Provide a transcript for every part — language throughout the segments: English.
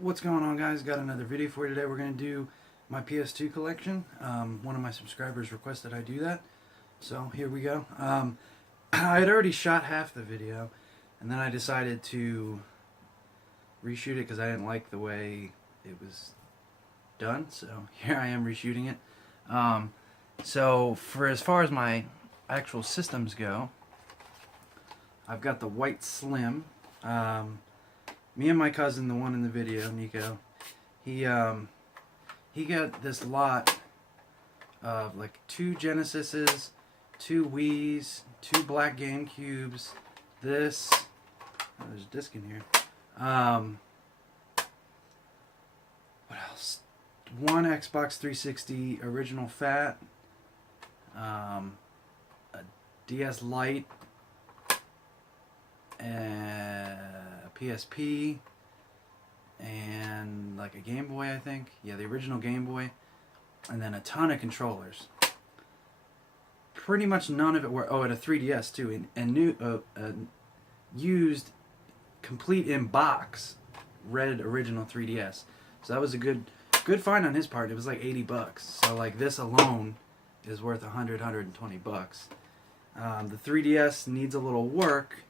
What's going on, guys? Got another video for you today. We're going to do my PS2 collection. One of my subscribers requested I do that, so here we go. I had already shot half the video, and then I decided to reshoot it because I didn't like the way it was done, so here I am reshooting it. So for as far as my actual systems go, I've got the white Slim. Me and my cousin, the one in the video, Nico, he got this lot of like 2 Genesises, 2 Wii's, 2 black GameCubes, this, oh, there's a disc in here, what else, 1 Xbox 360 original fat, a DS Lite, a PSP, and like a Game Boy, I think. Yeah, the original Game Boy. And then a ton of controllers. Pretty much none of it were... Oh, and a 3DS too. And new, used, complete in box, red original 3DS. So that was a good find on his part. It was like 80 bucks. So like this alone is worth 120 bucks. The 3DS needs a little work.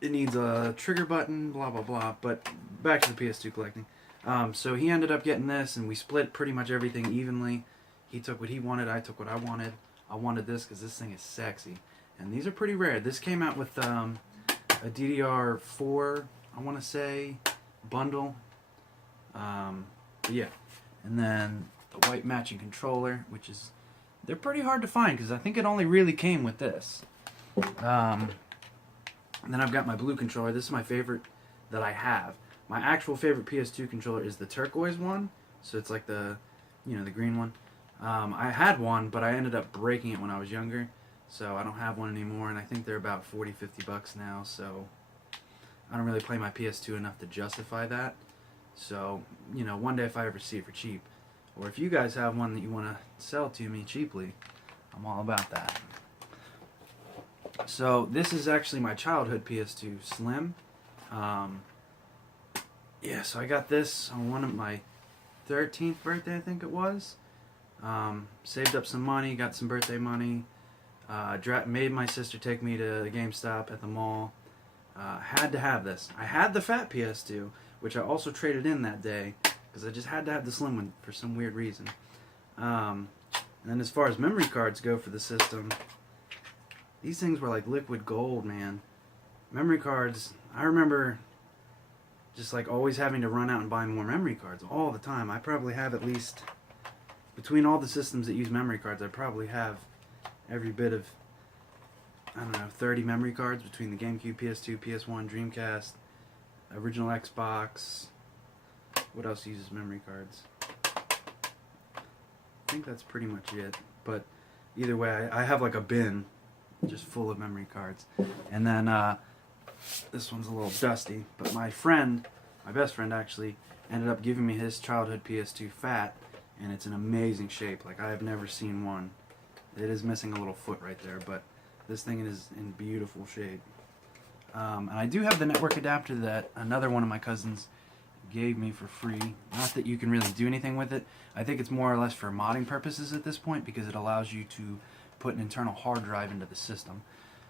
It needs a trigger button, blah blah blah, but back to the PS2 collecting. So he ended up getting this, and we split pretty much everything evenly. He took what he wanted, I took what I wanted. I wanted this because this thing is sexy. And these are pretty rare. This came out with a DDR4, I want to say, bundle. Yeah. And then the white matching controller, which is... They're pretty hard to find because I think it only really came with this. And then I've got my blue controller. This is my favorite that I have. My actual favorite PS2 controller is the turquoise one. So it's like the, the green one. I had one, but I ended up breaking it when I was younger. So I don't have one anymore, and I think they're about 40, 50 bucks now. So I don't really play my PS2 enough to justify that. So, one day if I ever see it for cheap, or if you guys have one that you want to sell to me cheaply, I'm all about that. So this is actually my childhood PS2 Slim. Yeah, so I got this on one of my 13th birthday, I think it was. Saved up some money, got some birthday money. Made my sister take me to the GameStop at the mall. Had to have this. I had the fat PS2, which I also traded in that day, because I just had to have the Slim one for some weird reason. And then as far as memory cards go for the system, these things were like liquid gold, man. Memory cards, I remember just like always having to run out and buy more memory cards all the time. I probably have at least, between all the systems that use memory cards, I probably have every bit of, I don't know, 30 memory cards between the GameCube, PS2, PS1, Dreamcast, original Xbox. What else uses memory cards? I think that's pretty much it. But either way, I have like a bin just full of memory cards. And then this one's a little dusty, but my friend, my best friend actually, ended up giving me his childhood PS2 fat, and it's in amazing shape. Like, I have never seen one. It is missing a little foot right there, but this thing is in beautiful shape. And I do have the network adapter that another one of my cousins gave me for free. Not that you can really do anything with it. I think it's more or less for modding purposes at this point, because it allows you to put an internal hard drive into the system.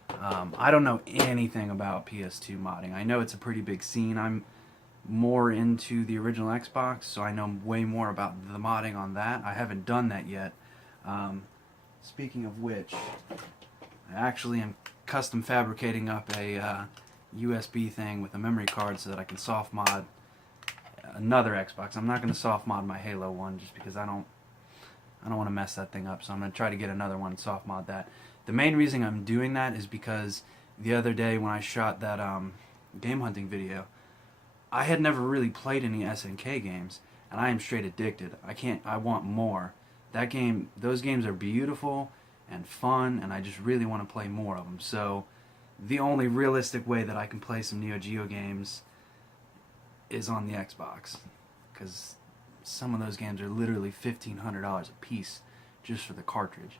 I don't know anything about PS2 modding. I know it's a pretty big scene. I'm more into the original Xbox, so I know way more about the modding on that. I haven't done that yet. Speaking of which, I actually am custom fabricating up a USB thing with a memory card so that I can soft mod another Xbox. I'm not going to soft mod my Halo one just because I don't want to mess that thing up, so I'm going to try to get another one and soft mod that. The main reason I'm doing that is because the other day when I shot that game hunting video, I had never really played any SNK games, and I am straight addicted. I want more. Those games are beautiful and fun, and I just really want to play more of them. So the only realistic way that I can play some Neo Geo games is on the Xbox, because some of those games are literally $1,500 a piece just for the cartridge.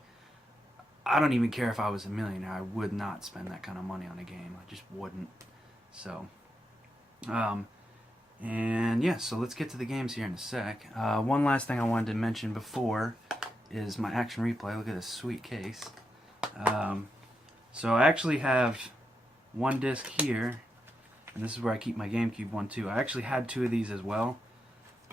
I don't even care if I was a millionaire. I would not spend that kind of money on a game. I just wouldn't. So, And yeah, so let's get to the games here in a sec. One last thing I wanted to mention before is my Action Replay. Look at this sweet case. So I actually have one disc here, and this is where I keep my GameCube one too. I actually had two of these as well,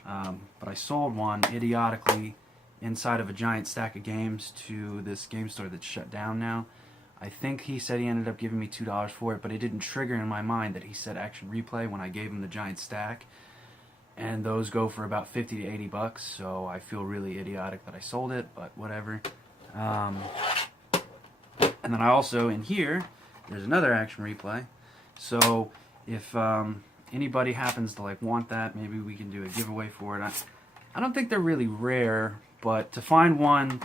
but I sold one idiotically inside of a giant stack of games to this game store that's shut down now. I think he said he ended up giving me $2 for it, but it didn't trigger in my mind that he said Action Replay when I gave him the giant stack. And those go for about 50 to 80 bucks, so I feel really idiotic that I sold it, but whatever. And then I also, in here, there's another Action Replay. So if anybody happens to like want that, maybe we can do a giveaway for it. I don't think they're really rare, but to find one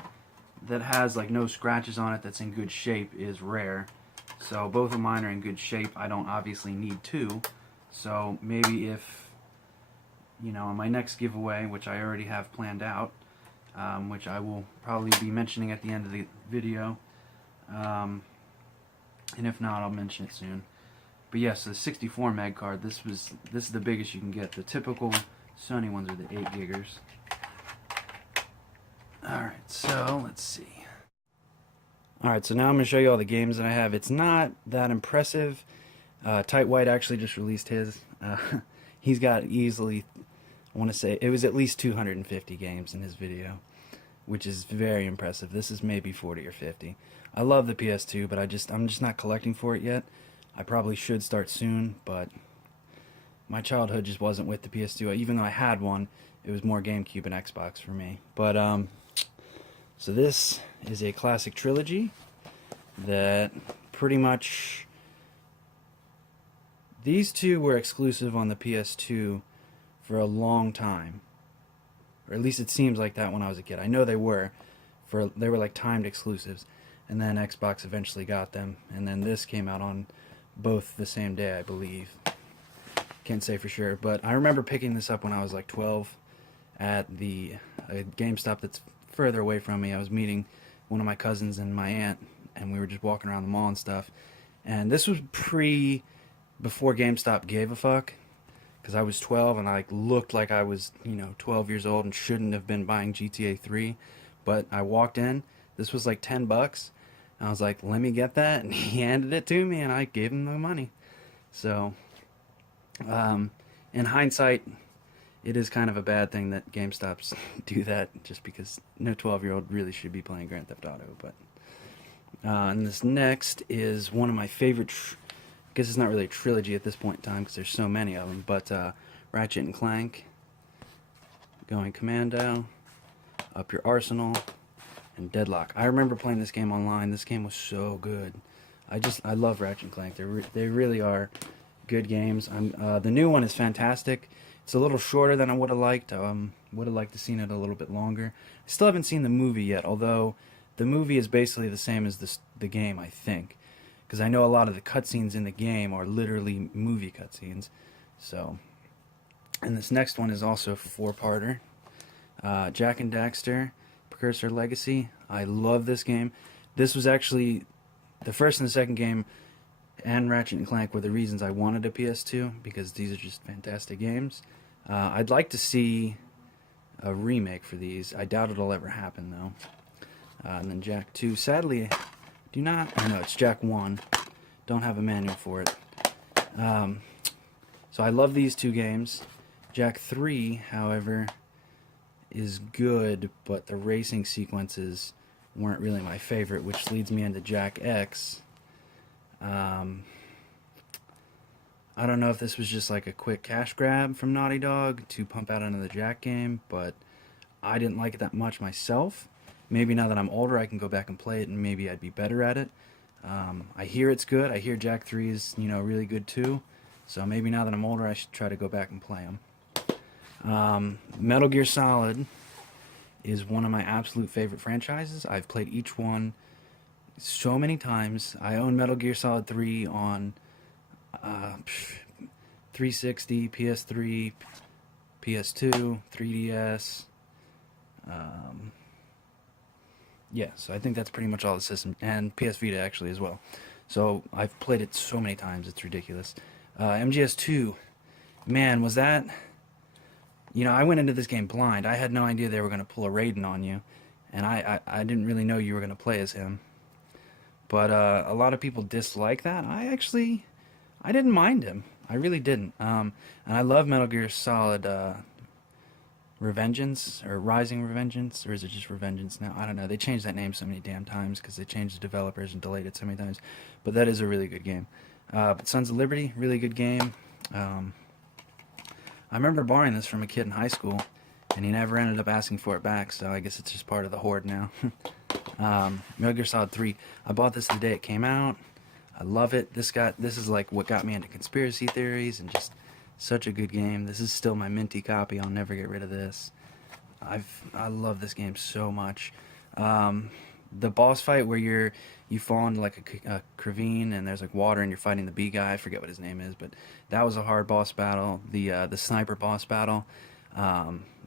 that has like no scratches on it that's in good shape is rare. So both of mine are in good shape. I don't obviously need two. So maybe if, you know, on my next giveaway, which I already have planned out, which I will probably be mentioning at the end of the video, and if not, I'll mention it soon. But yes, the 64 meg card. This is the biggest you can get. The typical Sony ones are the 8 giggers. All right, so let's see. All right, so now I'm going to show you all the games that I have. It's not that impressive. Tight White actually just released his. He's got easily, I want to say, it was at least 250 games in his video, which is very impressive. This is maybe 40 or 50. I love the PS2, but I'm just not collecting for it yet. I probably should start soon, but my childhood just wasn't with the PS2. Even though I had one, it was more GameCube and Xbox for me. But so this is a classic trilogy that pretty much, these two were exclusive on the PS2 for a long time, or at least it seems like that when I was a kid. I know they were like timed exclusives, and then Xbox eventually got them, and then this came out on both the same day, I believe. Can't say for sure, but I remember picking this up when I was like 12 at a GameStop that's further away from me. I was meeting one of my cousins and my aunt, and we were just walking around the mall and stuff. And this was before GameStop gave a fuck, because I was 12 and I looked like I was, 12 years old and shouldn't have been buying GTA 3. But I walked in. This was like $10. And I was like, let me get that. And he handed it to me, and I gave him the money. So, in hindsight, it is kind of a bad thing that GameStops do that, just because no 12-year-old really should be playing Grand Theft Auto. But and this next is one of my favorite, I guess it's not really a trilogy at this point in time because there's so many of them, but Ratchet and Clank, Going Commando, Up Your Arsenal, and Deadlock. I remember playing this game online. This game was so good. I love Ratchet and Clank. They really are good games. The new one is fantastic. It's a little shorter than I would have liked. Would have liked to seen it a little bit longer. I still haven't seen the movie yet, although the movie is basically the same as the game, I think. Because I know a lot of the cutscenes in the game are literally movie cutscenes. So, and this next one is also a four-parter. Jak and Daxter, Precursor Legacy. I love this game. This was actually the first and the second game, and Ratchet and Clank were the reasons I wanted a PS2, because these are just fantastic games. I'd like to see a remake for these. I doubt it'll ever happen, though. And then Jak 2. Sadly, do not... Oh, no, it's Jak 1. Don't have a manual for it. So I love these two games. Jak 3, however, is good, but the racing sequences weren't really my favorite, which leads me into Jak X. I don't know if this was just like a quick cash grab from Naughty Dog to pump out another Jak game, but I didn't like it that much myself. Maybe now that I'm older I can go back and play it and maybe I'd be better at it. I hear it's good. I hear Jak 3 is, really good too. So maybe now that I'm older I should try to go back and play them. Metal Gear Solid is one of my absolute favorite franchises. I've played each one so many times. I own Metal Gear Solid 3 on 360, PS3, PS2, 3DS. Yeah, so I think that's pretty much all the system, and PS Vita actually as well. So I've played it so many times, it's ridiculous. MGS2 man, was that... You know, I went into this game blind. I had no idea they were going to pull a Raiden on you. And I didn't really know you were going to play as him. But a lot of people dislike that. I didn't mind him. I really didn't. And I love Metal Gear Solid Revengeance, or Rising Revengeance, or is it just Revengeance now? I don't know. They changed that name so many damn times because they changed the developers and delayed it so many times. But that is a really good game. But Sons of Liberty, really good game. I remember borrowing this from a kid in high school, and he never ended up asking for it back, so I guess it's just part of the horde now. Metal Gear Solid 3. I bought this the day it came out. I love it. This is like what got me into conspiracy theories, and just such a good game. This is still my minty copy. I'll never get rid of this. I love this game so much. The boss fight where you fall into like a ravine and there's like water and you're fighting the bee guy. I forget what his name is, but that was a hard boss battle. The sniper boss battle.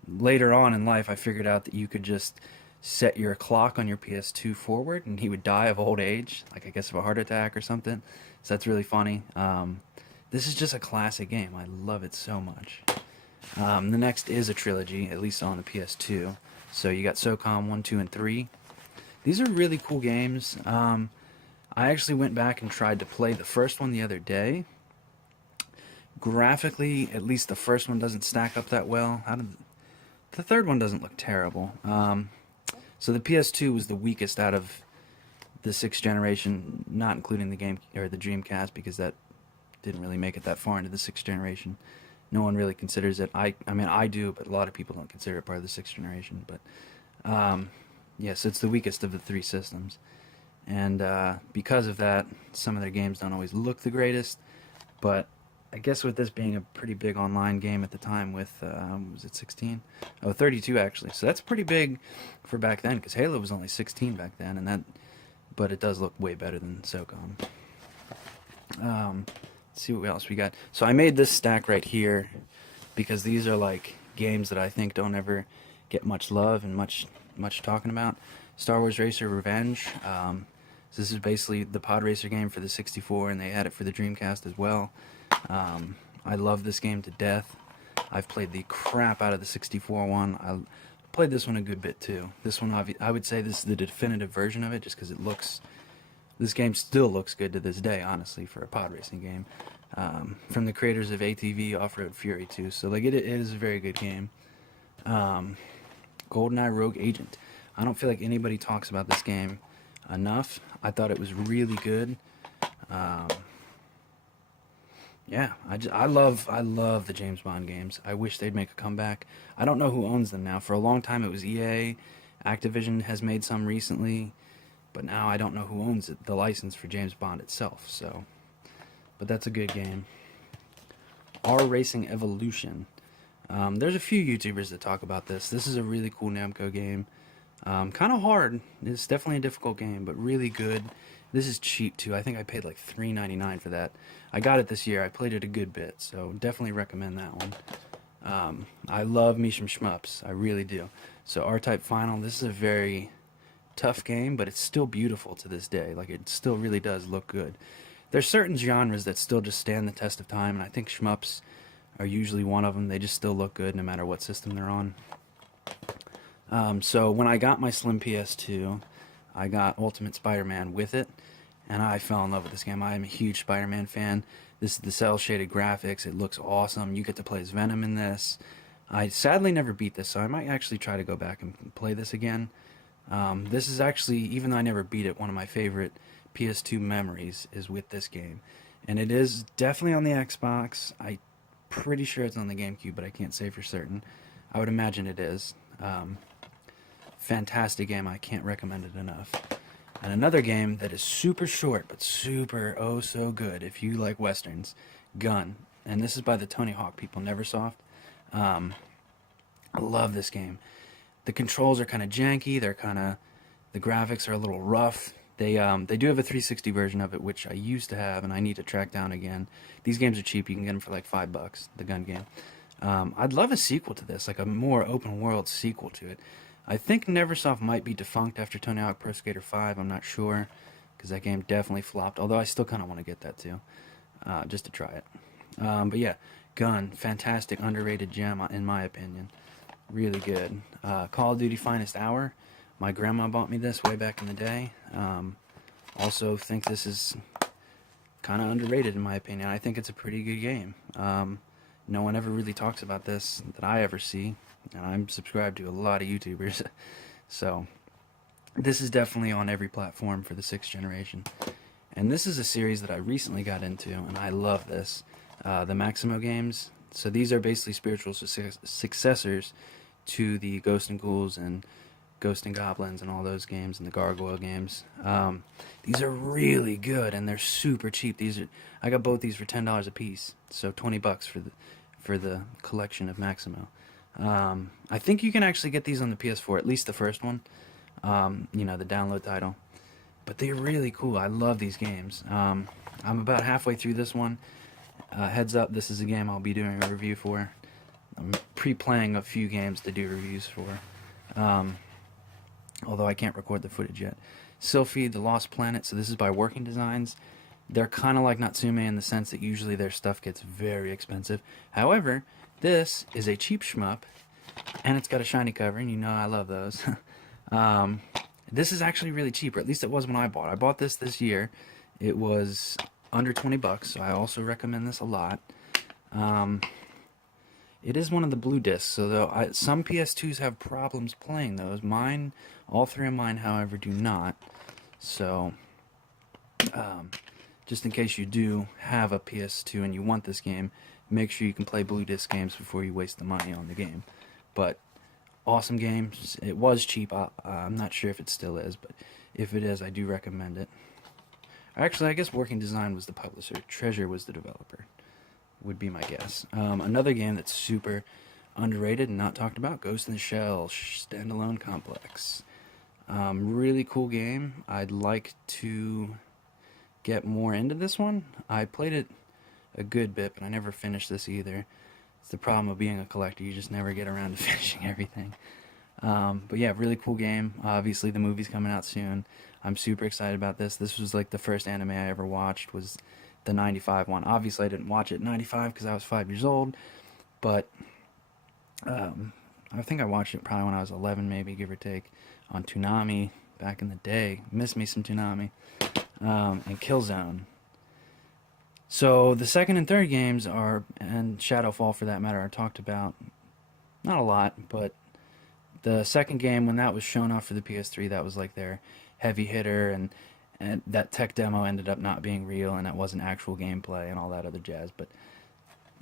Later on in life, I figured out that you could just set your clock on your PS2 forward and he would die of old age, like I guess of a heart attack or something. So that's really funny. This is just a classic game. I love it so much. The next is a trilogy, at least on the PS2. So you got SOCOM 1, 2, and 3. These are really cool games. I actually went back and tried to play the first one the other day. Graphically, at least the first one doesn't stack up that well. The third one doesn't look terrible. So the PS2 was the weakest out of the 6th generation, not including the game or the Dreamcast, because that didn't really make it that far into the 6th generation. No one really considers it. I mean, I do, but a lot of people don't consider it part of the 6th generation. But yes, it's the weakest of the 3 systems. And because of that, some of their games don't always look the greatest. But I guess with this being a pretty big online game at the time with, was it 16? Oh, 32 actually. So that's pretty big for back then, because Halo was only 16 back then, and but it does look way better than SOCOM. Let's see what else we got. So I made this stack right here because these are like games that I think don't ever get much love and much talking about. Star Wars Racer Revenge. So this is basically the pod racer game for the 64, and they had it for the Dreamcast as well. I love this game to death. I've played the crap out of the 64 one. I played this one a good bit too. This one, I would say this is the definitive version of it, just because this game still looks good to this day, honestly, for a pod racing game. From the creators of ATV Off-Road Fury 2, so like it is a very good game. GoldenEye Rogue Agent. I don't feel like anybody talks about this game enough. I thought it was really good. Yeah, I love the James Bond games. I wish they'd make a comeback. I don't know who owns them now. For a long time it was EA. Activision has made some recently, but now I don't know who owns the license for James Bond itself. So, but that's a good game. R Racing Evolution. There's a few YouTubers that talk about this. This is a really cool Namco game. Kind of hard. It's definitely a difficult game, but really good. This is cheap too. I think I paid like $3.99 for that. I got it this year. I played it a good bit, so definitely recommend that one. I love me some shmups. I really do. So R-Type Final. This is a very tough game, but it's still beautiful to this day. Like, it still really does look good. There's certain genres that still just stand the test of time, and I think shmups are usually one of them. They just still look good no matter what system they're on. So when I got my Slim PS2, I got Ultimate Spider-Man with it, and I fell in love with this game. I am a huge Spider-Man fan. This is the cel-shaded graphics. It looks awesome. You get to play as Venom in this. I sadly never beat this, so I might actually try to go back and play this again. This is actually, even though I never beat it, one of my favorite PS2 memories is with this game. And it is definitely on the Xbox. I'm pretty sure it's on the GameCube, but I can't say for certain. I would imagine it is. Fantastic game. I can't recommend it enough. And another game that is super short, but super oh so good if you like westerns, Gun. And this is by the Tony Hawk people, Neversoft. I love this game. The controls are kind of janky. The graphics are a little rough. They do have a 360 version of it, which I used to have, and I need to track down again. These games are cheap. You can get them for like $5, the Gun game. I'd love a sequel to this, like a more open world sequel to it. I think Neversoft might be defunct after Tony Hawk Pro Skater 5. I'm not sure, because that game definitely flopped. Although I still kind of want to get that too, just to try it. But yeah, gun, fantastic, underrated gem in my opinion. Really good. Call of Duty Finest Hour. My grandma bought me this way back in the day. Also think this is kind of underrated in my opinion. I think it's a pretty good game. No one ever really talks about this that I ever see, and I'm subscribed to a lot of YouTubers. So this is definitely on every platform for the 6th generation. And this is a series that I recently got into, and I love this. The Maximo games. So these are basically spiritual successors to the Ghosts and Ghouls and Ghosts and Goblins and all those games and the Gargoyle games. These are really good, and they're super cheap. I got both these for $10 a piece, so $20 for the collection of Maximo. I think you can actually get these on the PS4, at least the first one. You know, the download title. But they're really cool. I love these games. I'm about halfway through this one. Heads up, this is a game I'll be doing a review for. I'm pre-playing a few games to do reviews for. Although I can't record the footage yet. Sylphie, The Lost Planet. So this is by Working Designs. They're kind of like Natsume in the sense that usually their stuff gets very expensive. However, this is a cheap shmup, and it's got a shiny cover, and you know I love those. This is actually really cheap, or at least it was when I bought it. I bought this year. It was under $20, so I also recommend this a lot. It is one of the blue discs, so some PS2s have problems playing those. Mine, all three of mine, however, do not. So, just in case you do have a PS2 and you want this game, make sure you can play blue disc games before you waste the money on the game. But awesome game. It was cheap. I'm not sure if it still is, but if it is, I do recommend it. Actually, I guess Working Design was the publisher. Treasure was the developer, would be my guess. Another game that's super underrated and not talked about, Ghost in the Shell Standalone Complex. Really cool game. I'd like to get more into this one. I played it a good bit, but I never finished this either. It's the problem of being a collector. You just never get around to finishing everything. But yeah, really cool game. Obviously, the movie's coming out soon. I'm super excited about this. This was like the first anime I ever watched, was the 95 one. Obviously, I didn't watch it in 95 because I was 5 years old, but I think I watched it probably when I was 11, maybe, give or take, on Toonami back in the day. Miss me some Toonami. And Killzone. So the second and third games are, and Shadowfall for that matter, are talked about not a lot, but the second game, when that was shown off for the PS3, that was like their heavy hitter, and that tech demo ended up not being real, and it wasn't actual gameplay and all that other jazz. But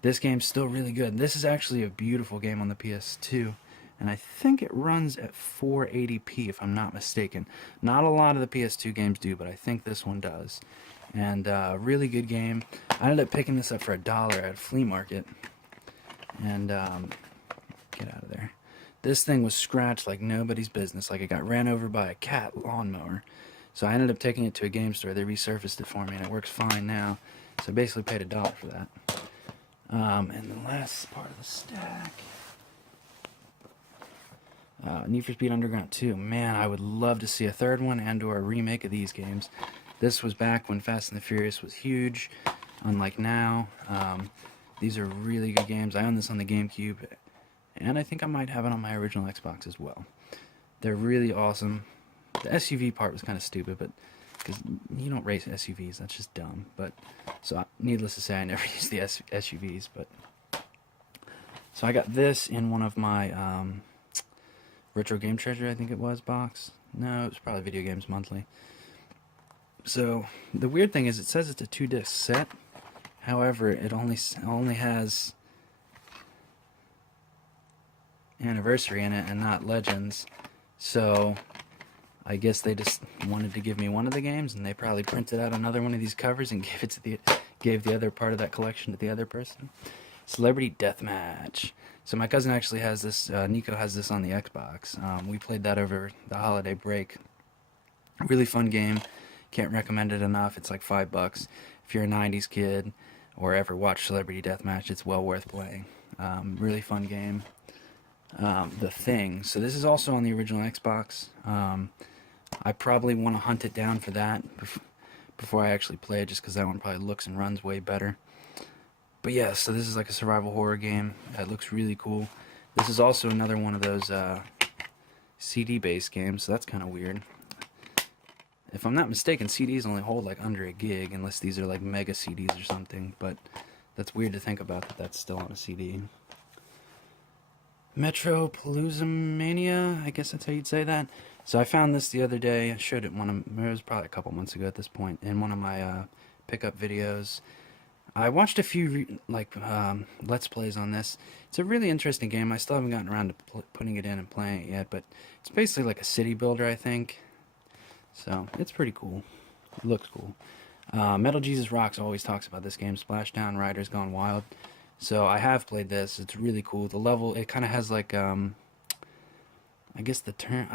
this game's still really good. This is actually a beautiful game on the PS2, and I think it runs at 480p if I'm not mistaken. Not a lot of the PS2 games do, but I think this one does. And really good game. I ended up picking this up for $1 at a flea market. And get out of there. This thing was scratched like nobody's business, like it got ran over by a cat lawnmower. So I ended up taking it to a game store. They resurfaced it for me, and it works fine now. So I basically paid $1 for that. And the last part of the stack, Need for Speed Underground 2. Man, I would love to see a third one and/or a remake of these games. This was back when Fast and the Furious was huge, unlike now. These are really good games. I own this on the GameCube, and I think I might have it on my original Xbox as well. They're really awesome. The SUV part was kind of stupid, but because you don't race SUVs, that's just dumb. But so, needless to say, I never used the SUVs. But so I got this in one of my Retro Game Treasure, I think it was, box. No, it was probably Video Games Monthly. So the weird thing is, it says it's a 2-disc set. However, it only has Anniversary in it and not Legends. So I guess they just wanted to give me one of the games, and they probably printed out another one of these covers and gave the other part of that collection to the other person. Celebrity Deathmatch. So my cousin actually has this. Nico has this on the Xbox. We played that over the holiday break. Really fun game. Can't recommend it enough. It's like $5. If you're a 90s kid or ever watched Celebrity Deathmatch, it's well worth playing. Really fun game. The Thing. So this is also on the original Xbox. I probably want to hunt it down for that before I actually play it, just because that one probably looks and runs way better. But yeah, so this is like a survival horror game. It looks really cool. This is also another one of those CD-based games, so that's kind of weird. If I'm not mistaken, CDs only hold like under a gig, unless these are like mega CDs or something. But that's weird to think about that that's still on a CD. Metro Palooza Mania, I guess that's how you'd say that. So I found this the other day. I showed it it was probably a couple months ago at this point, in one of my pickup videos. I watched a few Let's Plays on this. It's a really interesting game. I still haven't gotten around to putting it in and playing it yet, but it's basically like a city builder, I think. So it's pretty cool. It looks cool. Metal Jesus Rocks always talks about this game. Splashdown Riders Gone Wild. So I have played this. It's really cool. The level, it kind of has like I guess the term,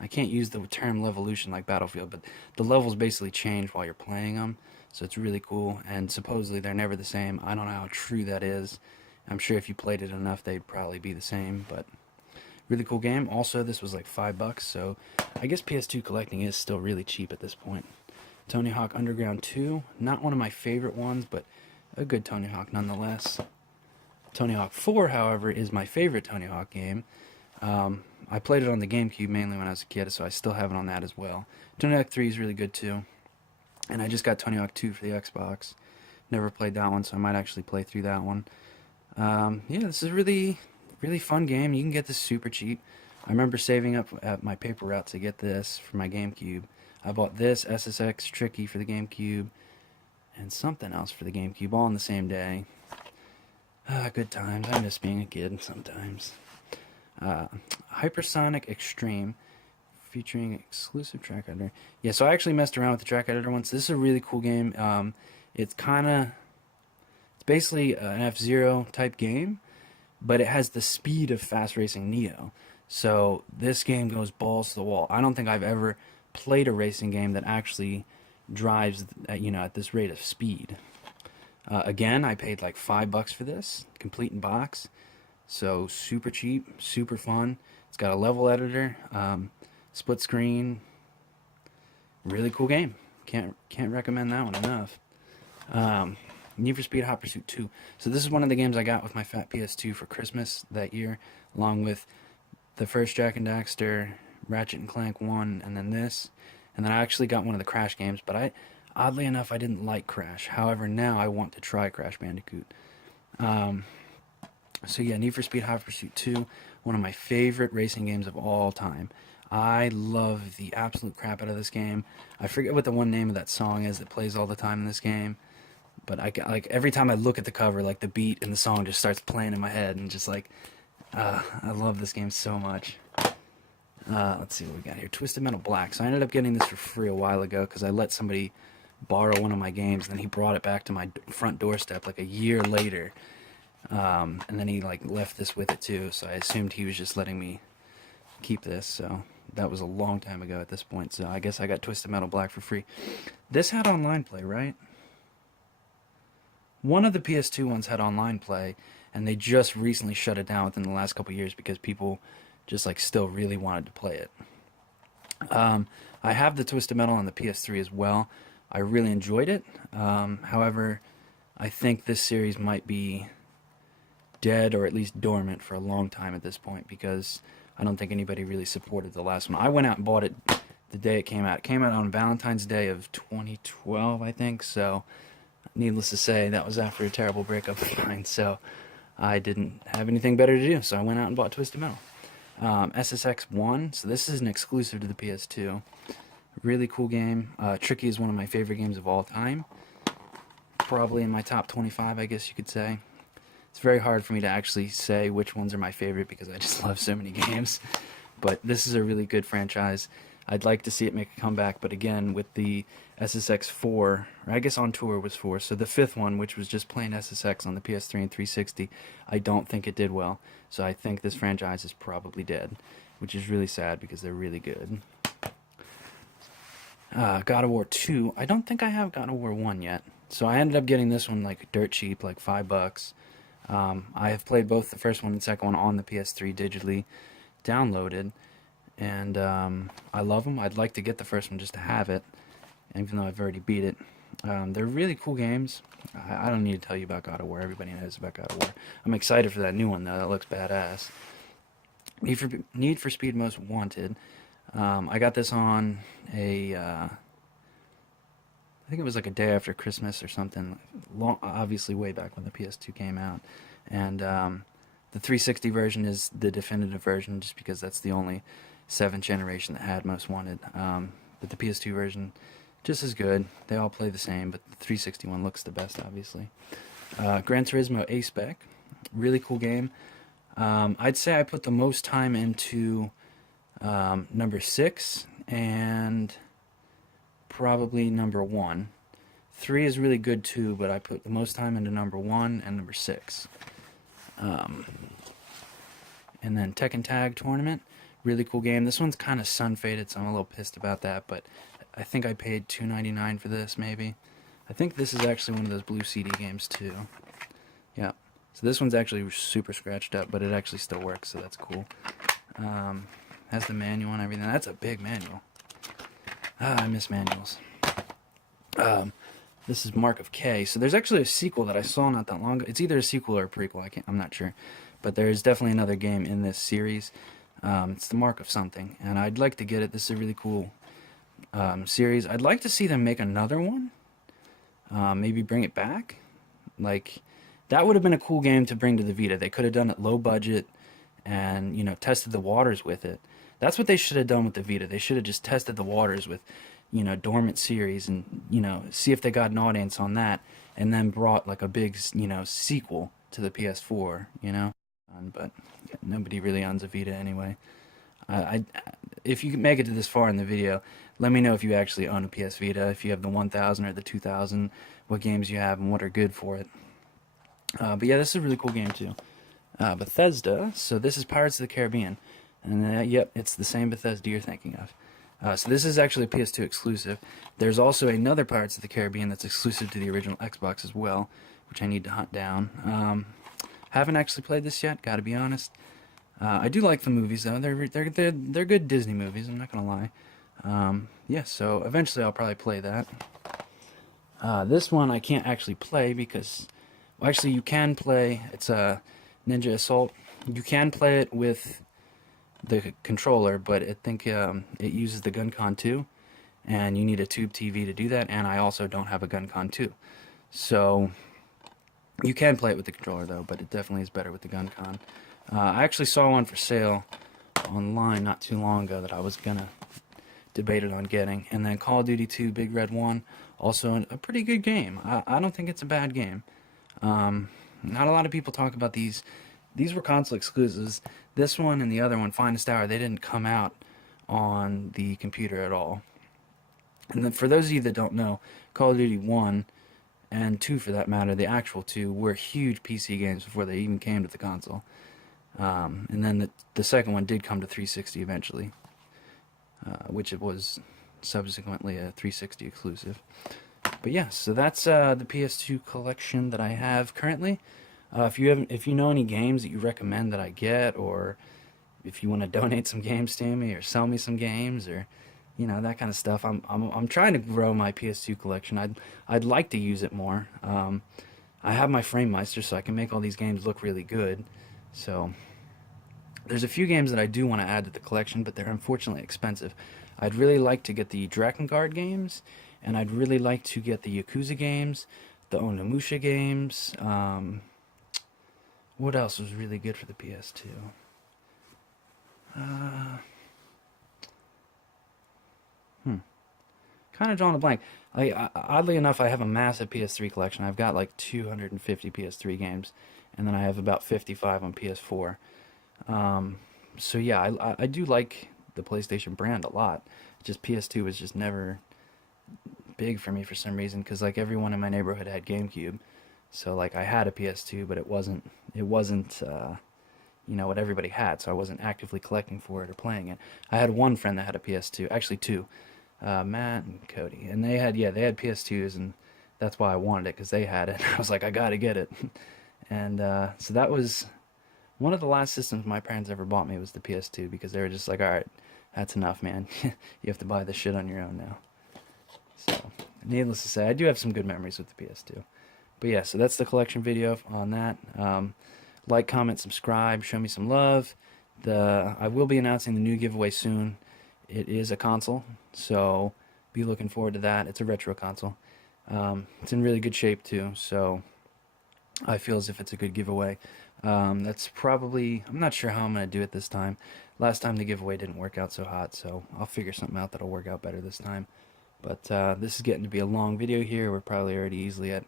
I can't use the term levolution like Battlefield, but the levels basically change while you're playing them. So it's really cool, and supposedly they're never the same. I don't know how true that is. I'm sure if you played it enough, they'd probably be the same, but really cool game. Also, this was like $5, so I guess PS2 collecting is still really cheap at this point. Tony Hawk Underground 2, not one of my favorite ones, but a good Tony Hawk nonetheless. Tony Hawk 4, however, is my favorite Tony Hawk game. I played it on the GameCube mainly when I was a kid, so I still have it on that as well. Tony Hawk 3 is really good too. And I just got Tony Hawk 2 for the Xbox. Never played that one, so I might actually play through that one. Yeah, this is a really, really fun game. You can get this super cheap. I remember saving up at my paper route to get this for my GameCube. I bought this, SSX Tricky for the GameCube, and something else for the GameCube, all on the same day. Good times. I miss being a kid sometimes. Hypersonic Extreme, featuring exclusive track editor. Yeah, so I actually messed around with the track editor once. This is a really cool game. It's basically an F-Zero type game, but it has the speed of Fast Racing Neo. So this game goes balls to the wall. I don't think I've ever played a racing game that actually drives, at this rate of speed. Again, I paid like $5 for this, complete in box. So super cheap, super fun. It's got a level editor, split screen. Really cool game. Can't recommend that one enough. Need for Speed Hot Pursuit 2. So this is one of the games I got with my fat PS2 for Christmas that year, along with the first Jak and Daxter, Ratchet and Clank 1, and then this. And then I actually got one of the Crash games, but oddly enough, I didn't like Crash. However, now I want to try Crash Bandicoot. So yeah, Need for Speed Hot Pursuit 2, one of my favorite racing games of all time. I love the absolute crap out of this game. I forget what the one name of that song is that plays all the time in this game, but like every time I look at the cover, like the beat and the song just starts playing in my head, and just like, I love this game so much. Let's see what we got here. Twisted Metal Black. So I ended up getting this for free a while ago because I let somebody borrow one of my games, and then he brought it back to my front doorstep like a year later. And then he like left this with it too, so I assumed he was just letting me keep this. So that was a long time ago at this point, so I guess I got Twisted Metal Black for free. This had online play, right? One of the PS2 ones had online play, and they just recently shut it down within the last couple years because people just like still really wanted to play it. I have the Twisted Metal on the PS3 as well. I really enjoyed it. However, I think this series might be dead, or at least dormant, for a long time at this point, because I don't think anybody really supported the last one. I went out and bought it the day it came out. It came out on Valentine's Day of 2012, I think, so needless to say, that was after a terrible breakup of mine, so I didn't have anything better to do, so I went out and bought Twisted Metal. SSX1, so this is an exclusive to the PS2. Really cool game. Tricky is one of my favorite games of all time. Probably in my top 25, I guess you could say. It's very hard for me to actually say which ones are my favorite because I just love so many games. But this is a really good franchise. I'd like to see it make a comeback, but again, with the SSX 4, or I guess On Tour was 4, so the fifth one, which was just plain SSX on the PS3 and 360, I don't think it did well. So I think this franchise is probably dead, which is really sad because they're really good. God of War 2. I don't think I have God of War 1 yet. So I ended up getting this one like dirt cheap, like $5. I have played both the first one and second one on the PS3 digitally downloaded, and I love them. I'd like to get the first one just to have it, even though I've already beat it. They're really cool games. I don't need to tell you about God of War. Everybody knows about God of War. I'm excited for that new one though. That looks badass. Need for Speed Most Wanted. I got this on I think it was like a day after Christmas or something. Obviously way back when the PS2 came out, and the 360 version is the definitive version, just because that's the only 7th generation that had Most Wanted. But the PS2 version, just as good. They all play the same, but the 360 one looks the best, obviously. Gran Turismo A-Spec, really cool game. I'd say I put the most time into number 6 and probably number 1. 3 is really good too, but I put the most time into number 1 and number 6. And then Tekken Tag Tournament, really cool game. This one's kind of sun faded, so I'm a little pissed about that, but I think I paid $2.99 for this, maybe. I think this is actually one of those blue CD games too. Yeah. So this one's actually super scratched up, but it actually still works, so that's cool. Has the manual and everything. That's a big manual. I miss manuals. This is Mark of K. So there's actually a sequel that I saw not that long ago. It's either a sequel or a prequel. I'm not sure. But there's definitely another game in this series. It's the Mark of something, and I'd like to get it. This is a really cool series. I'd like to see them make another one. Maybe bring it back. Like, that would have been a cool game to bring to the Vita. They could have done it low budget and, tested the waters with it. That's what they should have done with the Vita. They should have just tested the waters with, dormant series and, see if they got an audience on that, and then brought like a big, sequel to the PS4, But nobody really owns a Vita anyway. If you make it to this far in the video, let me know if you actually own a PS Vita, if you have the 1000 or the 2000, what games you have and what are good for it. But yeah, this is a really cool game too. Bethesda, so this is Pirates of the Caribbean. And yep, it's the same Bethesda you're thinking of. So this is actually a PS2 exclusive. There's also another Pirates of the Caribbean that's exclusive to the original Xbox as well, which I need to hunt down. Haven't actually played this yet, gotta be honest. I do like the movies though. They're good Disney movies, I'm not gonna lie. Yeah, so eventually I'll probably play that. This one I can't actually play because, well, actually you can play. It's a Ninja Assault. You can play it with the controller, but I think it uses the GunCon 2, and you need a tube TV to do that. And I also don't have a GunCon 2, so you can play it with the controller though. But it definitely is better with the GunCon. I actually saw one for sale online not too long ago that I was gonna debate it on getting. And then Call of Duty 2 Big Red 1, also a pretty good game. I don't think it's a bad game. Not a lot of people talk about these. These were console exclusives. This one and the other one, Finest Hour, they didn't come out on the computer at all. And then for those of you that don't know, Call of Duty 1 and 2 for that matter, the actual 2, were huge PC games before they even came to the console. And then the second one did come to 360 eventually, which it was subsequently a 360 exclusive. But yeah, so that's the PS2 collection that I have currently. If you know any games that you recommend that I get, or if you want to donate some games to me, or sell me some games, or that kind of stuff, I'm trying to grow my PS2 collection. I'd like to use it more. I have my FrameMeister, so I can make all these games look really good. So there's a few games that I do want to add to the collection, but they're unfortunately expensive. I'd really like to get the Drakengard games, and I'd really like to get the Yakuza games, the Onimusha games. What else was really good for the PS2? Kind of drawing a blank. Oddly enough, I have a massive PS3 collection. I've got like 250 PS3 games, and then I have about 55 on PS4. So yeah, I do like the PlayStation brand a lot. Just PS2 was just never big for me for some reason, because like everyone in my neighborhood had GameCube. So like I had a PS2, but it wasn't what everybody had, so I wasn't actively collecting for it or playing it. I had one friend that had a PS2, actually two, Matt and Cody, and they had PS2s, and that's why I wanted it, because they had it. I was like, I gotta get it. And so that was one of the last systems my parents ever bought me, was the PS2, because they were just like, alright, that's enough, man. You have to buy this shit on your own now. So, needless to say, I do have some good memories with the PS2. But yeah, so that's the collection video on that. Like, comment, subscribe, show me some love. I will be announcing the new giveaway soon. It is a console, so be looking forward to that. It's a retro console. It's in really good shape too, so I feel as if it's a good giveaway. That's probably, I'm not sure how I'm going to do it this time. Last time the giveaway didn't work out so hot, so I'll figure something out that'll work out better this time. But this is getting to be a long video here. We're probably already easily at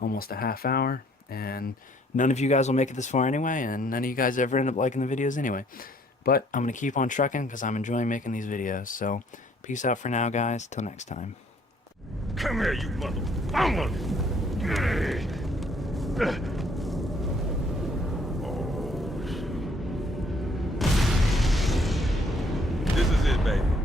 almost a half hour, and none of you guys will make it this far anyway, and none of you guys ever end up liking the videos anyway. But I'm going to keep on trucking because I'm enjoying making these videos. So peace out for now, guys. Till next time. Come here, you motherfucker! This is it, baby.